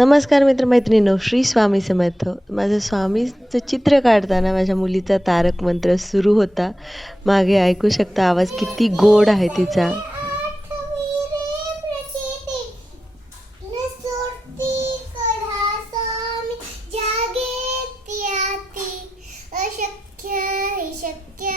नमस्कार मित्रमैत्रिणींनो श्री स्वामी समर्थ. माझं स्वामीचं चित्र काढताना माझ्या मुलीचा तारक मंत्र सुरू होता. मागे ऐकू शकता आवाज किती गोड आहे तिचा. शक्य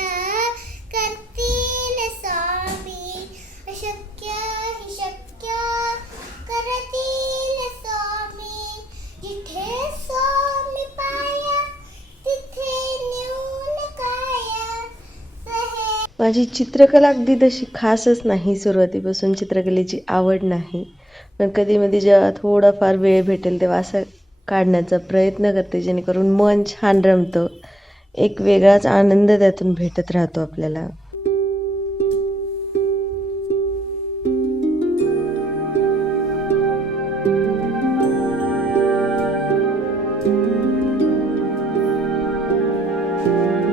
माझी चित्रकला अगदी तशी खासच नाही सुरुवातीपासून चित्रकलेची आवड नाही. पण कधी जेव्हा थोडाफार वेळ भेटेल तेव्हा असं काढण्याचा प्रयत्न करते जेणेकरून मन छान रमतं. एक वेगळाच आनंद त्यातून भेटत राहतो आपल्याला. श्री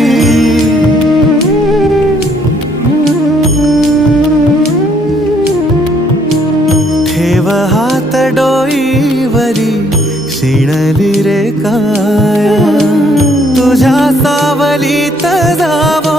शिणली रे काया? तुझ्या सावलीत जाव